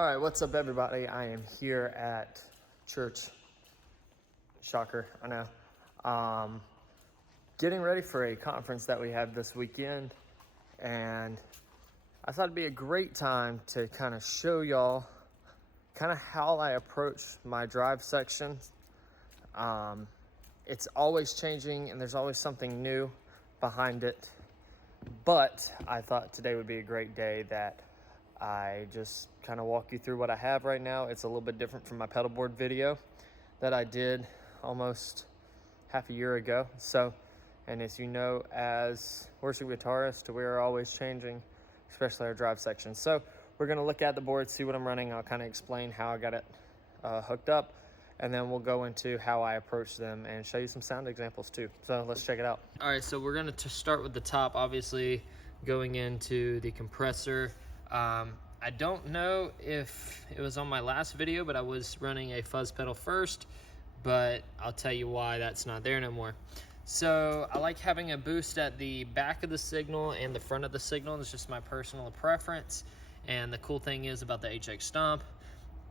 All right, what's up, everybody? I am here at church. Shocker, I know. Getting ready for a conference that we have this weekend, and I thought it'd be a great time to kind of show y'all kind of how I approach my drive sections. It's always changing, and there's always something new behind it. But I thought today would be a great day that I just kind of walk you through what I have right now. It's a little bit different from my pedalboard video that I did almost half a year ago. So, and as you know, as worship guitarists, we are always changing, especially our drive section. So we're gonna look at the board, see what I'm running. I'll kind of explain how I got it hooked up, and then we'll go into how I approach them and show you some sound examples too. So let's check it out. All right, so we're gonna start with the top, obviously going into the compressor. I don't know if it was on my last video, but I was running a fuzz pedal first, but I'll tell you why that's not there no more. So I like having a boost at the back of the signal and the front of the signal. It's just my personal preference. And the cool thing is about the HX Stomp,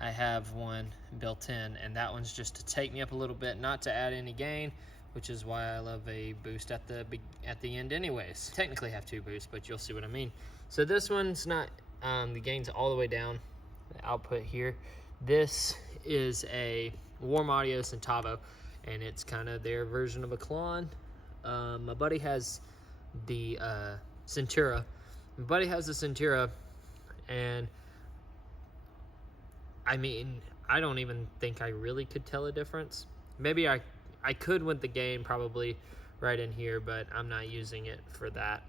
I have one built in, and that one's just to take me up a little bit, not to add any gain, which is why I love a boost at the end anyways. Technically have two boosts, but you'll see what I mean. So this one's not, the gain's all the way down, the output here. This is a Warm Audio Centavo, and it's kind of their version of a Klon. My buddy has the Centura. And I mean, I don't even think I really could tell a difference. Maybe I could with the gain probably right in here, but I'm not using it for that.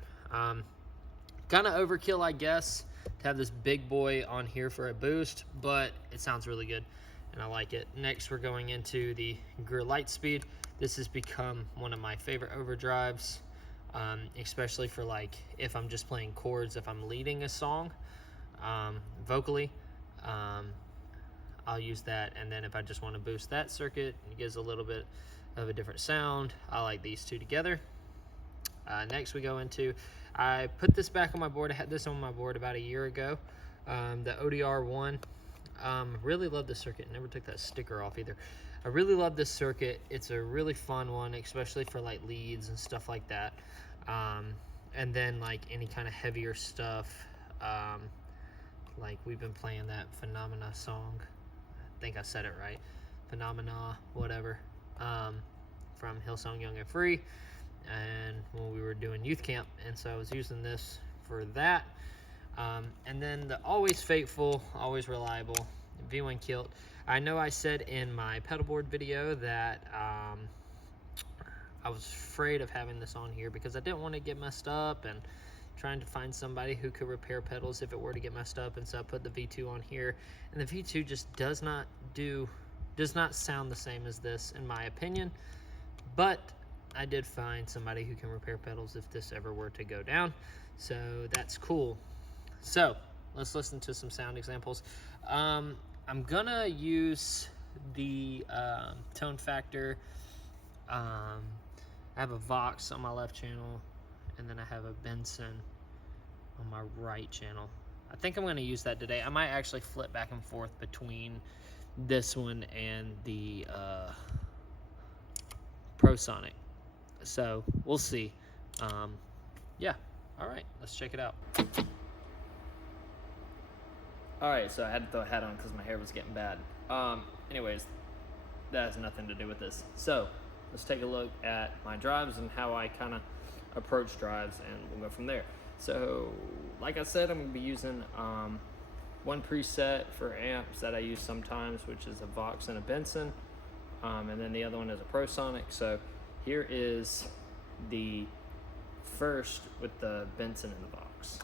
Kind of overkill, I guess, to have this big boy on here for a boost, but it sounds really good and I like it. Next, we're going into the Greer Lightspeed. This has become one of my favorite overdrives, especially for like if I'm just playing chords, if I'm leading a song vocally. I'll use that, and then if I just want to boost that circuit, it gives a little bit of a different sound. I like these two together. Next we go into, I put this back on my board. I had this on my board about a year ago, the ODR1. Really love this circuit. Never took that sticker off either. I really love this circuit. It's a really fun one, especially for like leads and stuff like that. And then like any kind of heavier stuff, like we've been playing that Phenomena song. I think I said it right. Phenomena, whatever, from Hillsong Young and Free. And when we were doing youth camp, and so I was using this for that. And then the always faithful, always reliable V1 Kilt. I know I said in my pedalboard video that I was afraid of having this on here because I didn't want to get messed up and trying to find somebody who could repair pedals if it were to get messed up. And so I put the V2 on here, and the V2 just does not sound the same as this in my opinion, but I did find somebody who can repair pedals if this ever were to go down, so that's cool. So let's listen to some sound examples. I'm gonna use the tone factor. I have a Vox on my left channel, and then I have a Benson on my right channel. I think I'm gonna use that today. I might actually flip back and forth between this one and the ProSonic. So we'll see. Yeah, all right, let's check it out. All right, so I had to throw a hat on because my hair was getting bad. Anyways, that has nothing to do with this. So let's take a look at my drives and how I kind of approach drives, and we'll go from there. So like I said, I'm gonna be using one preset for amps that I use sometimes, which is a Vox and a Benson, and then the other one is a ProSonic. So here is the first with the Benson and the Vox.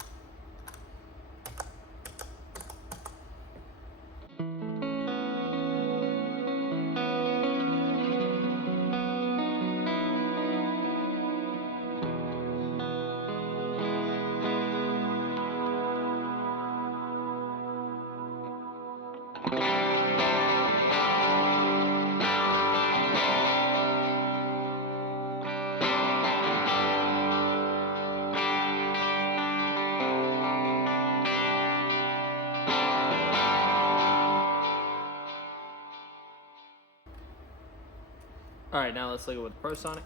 All right, now let's look at with the ProSonic.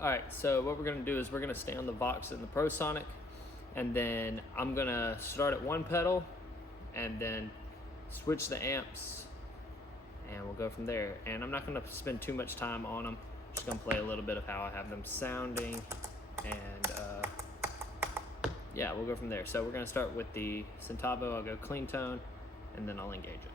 All right, so what we're gonna do is we're gonna stay on the Vox and the ProSonic, and then I'm gonna start at one pedal and then switch the amps, and we'll go from there. And I'm not gonna spend too much time on them. I'm just gonna play a little bit of how I have them sounding, and yeah, we'll go from there. So we're gonna start with the Centavo. I'll go clean tone, and then I'll engage it.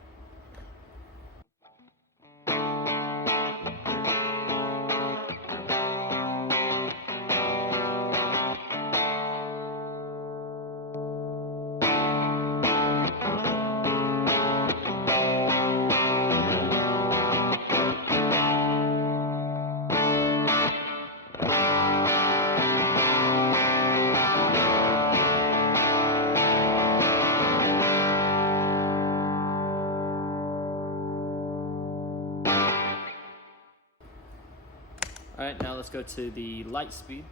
All right, now let's go to the light speed.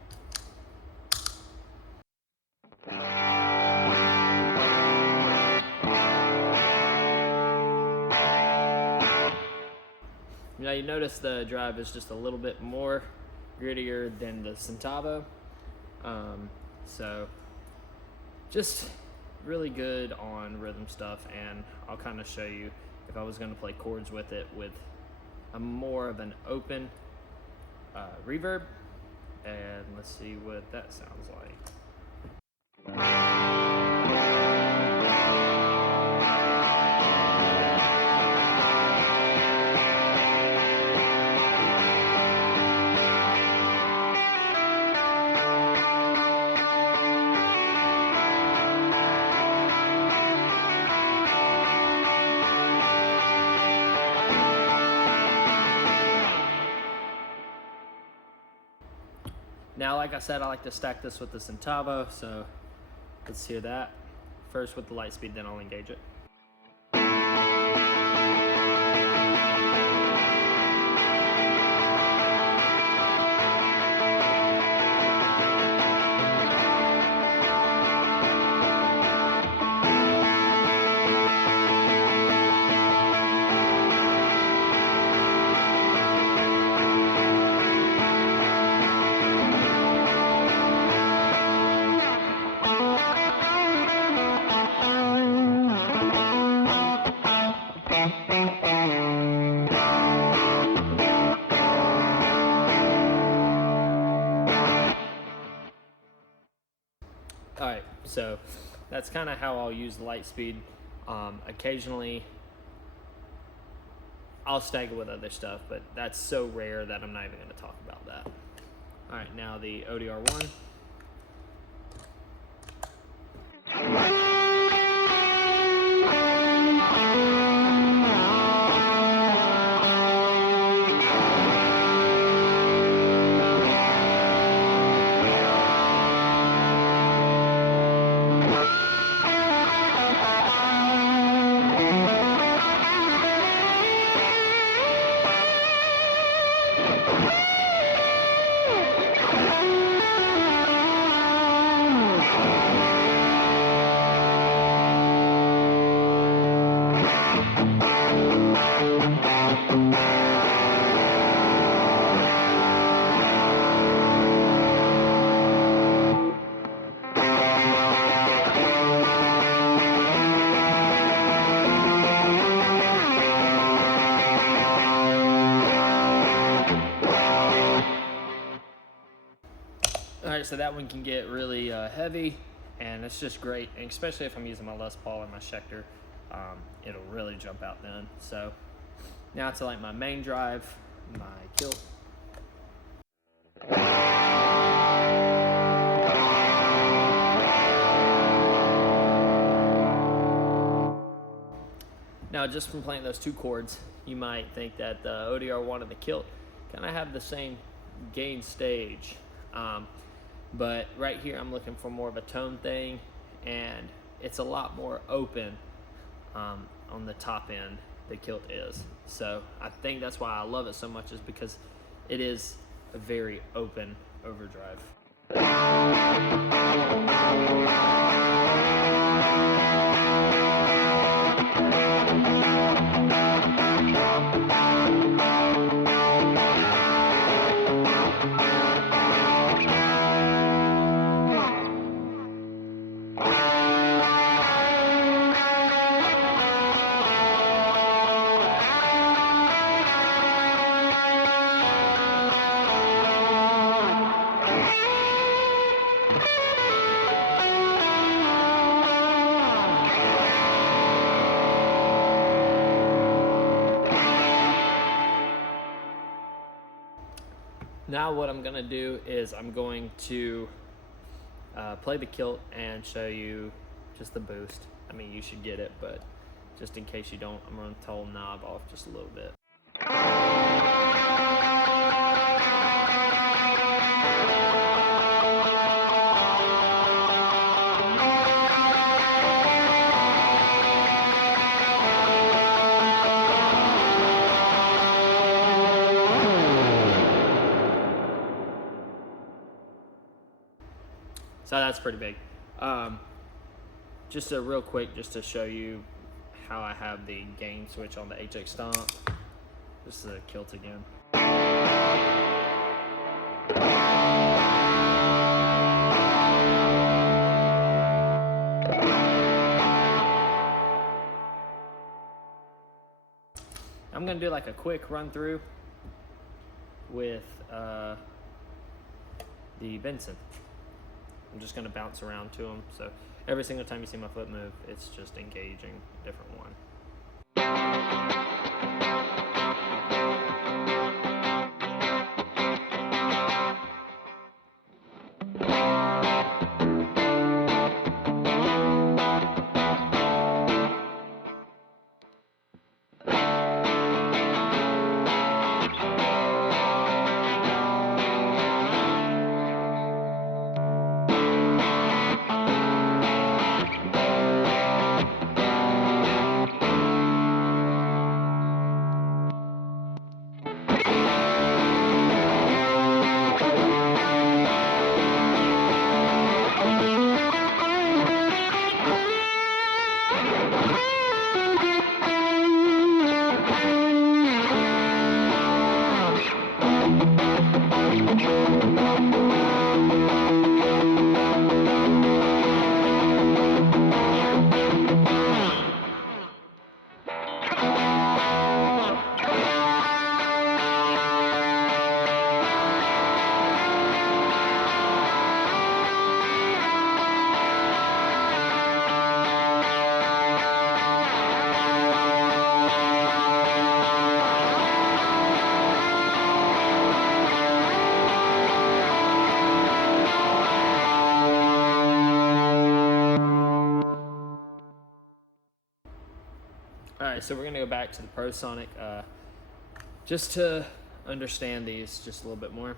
Now you notice the drive is just a little bit more grittier than the Centavo. So just really good on rhythm stuff, and I'll kind of show you if I was going to play chords with it with a more of an open reverb, and let's see what that sounds like. Now, like I said, I like to stack this with the Centavo, so let's hear that. First with the light speed, then I'll engage it. All right, so that's kind of how I'll use the light speed. Occasionally, I'll stack it with other stuff, but that's so rare that I'm not even going to talk about that. All right, now the ODR1. All right, so that one can get really heavy, and it's just great, and especially if I'm using my Les Paul and my Schecter, it'll really jump out then. So now to like my main drive, my kilt. Now, just from playing those two chords, you might think that the ODR1 and the Kilt kind of have the same gain stage. But right here, I'm looking for more of a tone thing, and it's a lot more open on the top end, the Kilt is. So I think that's why I love it so much, is because it is a very open overdrive. Now what I'm gonna do is I'm going to play the Kilt and show you just the boost. I mean, you should get it, but just in case you don't, I'm gonna tone the knob off just a little bit. So that's pretty big. Just a real quick, just to show you how I have the gain switch on the HX Stomp. This is a Kilt again. I'm gonna do like a quick run through with the Benson. I'm just gonna bounce around to them. So every single time you see my foot move, it's just engaging a different one. All right, so we're gonna go back to the ProSonic just to understand these just a little bit more.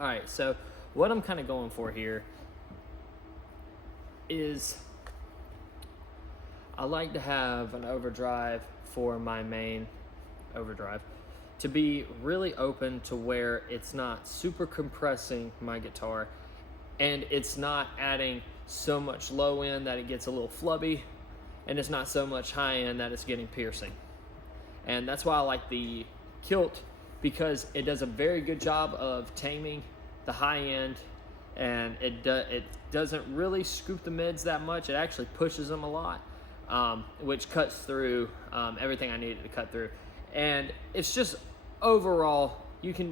All right, so what I'm kind of going for here is I like to have an overdrive for my main overdrive to be really open to where it's not super compressing my guitar and it's not adding so much low end that it gets a little flubby, and it's not so much high end that it's getting piercing. And that's why I like the Kilt, because it does a very good job of taming the high end, and it doesn't really scoop the mids that much. It actually pushes them a lot, which cuts through everything I needed to cut through. And it's just overall,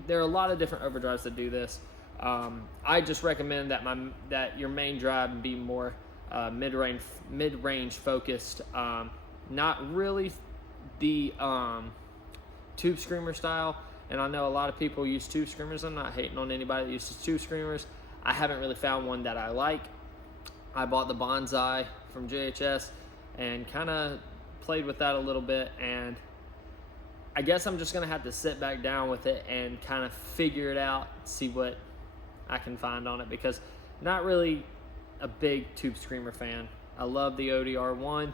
there are a lot of different overdrives that do this. I just recommend that your main drive be more mid-range focused, not really the tube screamer style. And I know a lot of people use tube screamers. I'm not hating on anybody that uses tube screamers. I haven't really found one that I like. I bought the Bonsai from JHS and kind of played with that a little bit, and I guess I'm just gonna have to sit back down with it and kind of figure it out, see what I can find on it, because not really a big Tube Screamer fan. I love the ODR1.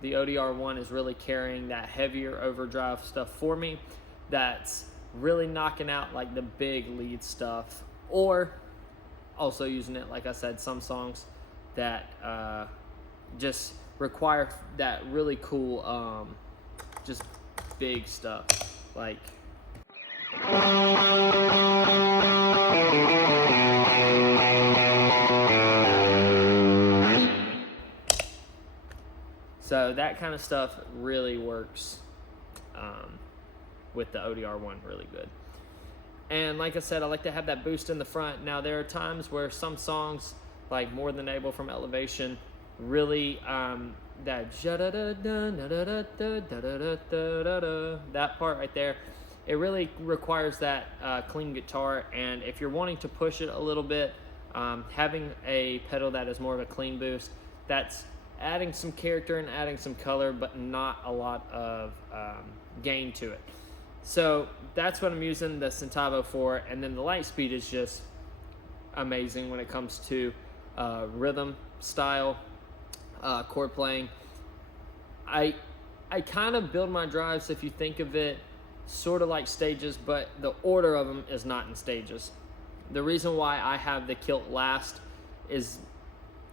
The ODR1 is really carrying that heavier overdrive stuff for me, that's really knocking out like the big lead stuff, or also using it, like I said, some songs that just require that really cool just big stuff, like so that kind of stuff really works with the ODR1 really good. And like I said, I like to have that boost in the front. Now there are times where some songs, like More Than Able from Elevation, really that that part right there, it really requires that clean guitar. And if you're wanting to push it a little bit, having a pedal that is more of a clean boost, that's adding some character and adding some color, but not a lot of gain to it. So that's what I'm using the Centavo for. And then the Lightspeed is just amazing when it comes to rhythm, style, chord playing. I kind of build my drives, if you think of it, sort of like stages, but the order of them is not in stages. The reason why I have the kilt last is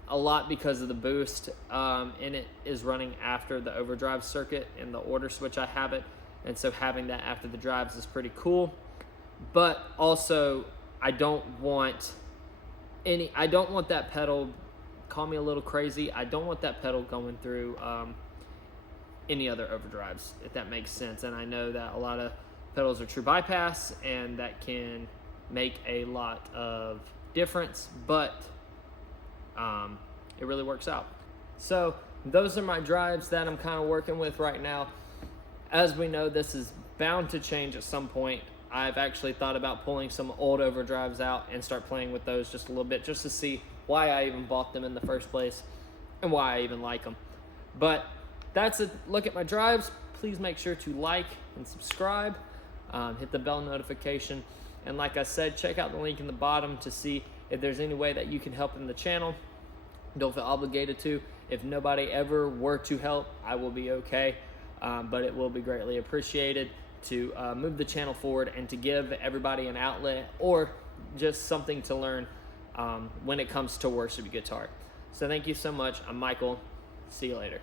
a lot because of the boost, and it is running after the overdrive circuit in the order switch I have it, and so having that after the drives is pretty cool. But also, I don't want that pedal, call me a little crazy, I don't want that pedal going through any other overdrives, if that makes sense. And I know that a lot of pedals are true bypass, and that can make a lot of difference, but it really works out. So those are my drives that I'm kind of working with right now. As we know, this is bound to change at some point. I've actually thought about pulling some old overdrives out and start playing with those just a little bit, just to see why I even bought them in the first place and why I even like them. But that's a look at my drives. Please make sure to like and subscribe, hit the bell notification, and like I said, check out the link in the bottom to see if there's any way that you can help in the channel. Don't feel obligated to. If nobody ever were to help, I will be okay, but it will be greatly appreciated to move the channel forward and to give everybody an outlet or just something to learn when it comes to worship guitar. So thank you so much. I'm Michael. See you later.